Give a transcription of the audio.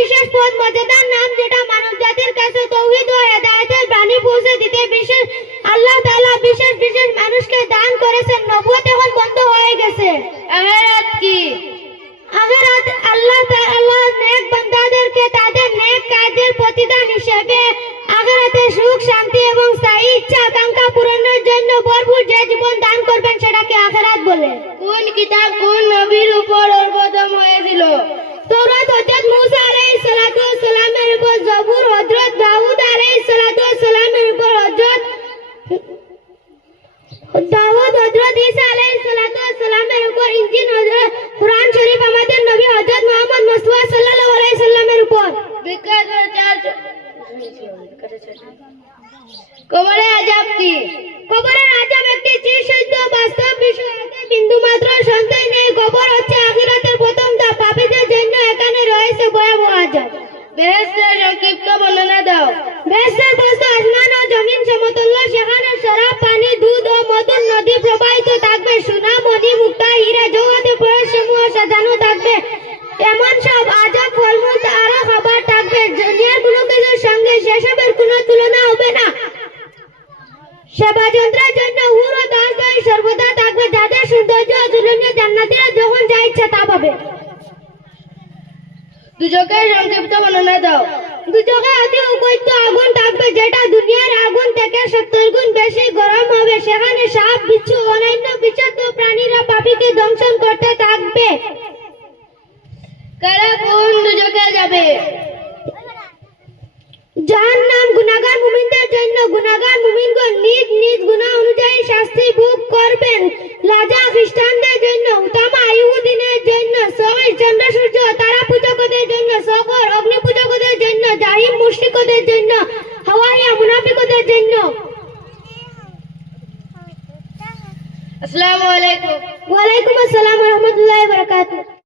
বিশেষ পদ মর্যাদার নাম যেটা মানব জাতির কাছে তৌহিদ ও হেদায়েতের বাণী পৌঁছে দিতে বিশেষ আল্লাহ তাআলা বিশেষ বিশেষ মানুষকে দান করেছেন। নবুয়ত এখন বন্ধ হয়ে গেছে। আখিরাত কি? আখিরাত আল্লাহ তাআলা নেক বান্দাদেরকে তাদের নেক কাজের প্রতিদান হিসেবে আখিরাতে সুখ শান্তি এবং স্থায়ী ইচ্ছা আকাঙ্ক্ষা পূরণের জন্য ভরপুর যে জীবন দান করবেন সেটাকে আখিরাত বলে। কোন কিতাব কোন নবীর উপর অবতীর্ণ হয়েছিল? তৌরাত হযরত মূসা আলাইহিস সালাতু ওয়াস সালামের উপর, জবুর হযরত দাউদ আলাইহিস সালাতু ওয়াস সালামের উপর, হযরত ঈসা আলাইহিস সালাতু ওয়াস সালামের উপর, ইনজিল হযরত কুরআন শরীফ আমাদের নবী হযরত মুহাম্মদ মুস্তাফা সাল্লাল্লাহু আলাইহি সাল্লামের উপর। বিখ্যাত চার কবরে আযাব কি? কবরের আযাব একটি চিরসত্য বাস্তব বিষয়, এতে বিন্দুমাত্র সন্দেহ নেই। কবর হচ্ছে আখিরাতের প্রথম ধাপ। পাপীদের জন্য এখানে রয়েছে ভয়াবহ আযাব। বেহেশতের সংক্ষিপ্ত বর্ণনা দাও। বেহেশতের বস্তু আসমান ও জমিন সমতুল্য। সেখানে শরাব, পানি, দুধ ও মধুর নদী প্রবাহিত থাকবে। সোনা, মণি, মুক্তা, হীরা জওহরাতের পরশসমূহ সাজানো থাকবে। এমন সব আজব ফলমূল আরো খাবার থাকবে দুনিয়ার কোনো কিছুর সঙ্গে, সেসবের কোনো তুলনা হবে না। সেবা যন্ত্রের জন্য হুর ও দাসদাসী সর্বদা থাকবে, যাদের সৌন্দর্য অতুলনীয়। জান্নাতীরা যখন যা ইচ্ছা তা পাবে। দুজকের সংক্ষিপ্ত বর্ণনা দাও। দুজকে অতি উগ্র আগুন থাকবে, যেটা দুনিয়ার আগুন থেকে 70 গুণ বেশি গরম হবে। সেখানে সাপ, বিচ্ছু, অন্যান্য বিষাক্ত প্রাণীরা পাপীকে দংশন করতে থাকবে। কারা কোন দুজকে যাবে? জাহান্নাম গুনাহগার মুমিনদের জন্য। গুনাহগার মুমিনগণ নিজ নিজ গুনাহ অনুযায়ী শাস্তি ভোগ করবেন। লাজা খ্রিস্টানদের জন্য, উতামা ইহুদিদের জন্য, সহিহ চন্দ্র সূর্য তারা পূজকদের জন্য, সকর অগ্নি পূজকদের জন্য, জাহিম মুশরিকদের জন্য, হাওয়াইয়া মুনাফিকদের জন্য। আসসালামু আলাইকুম। ওয়া আলাইকুম আসসালাম ওয়া রাহমাতুল্লাহি ওয়া বারাকাতুহু।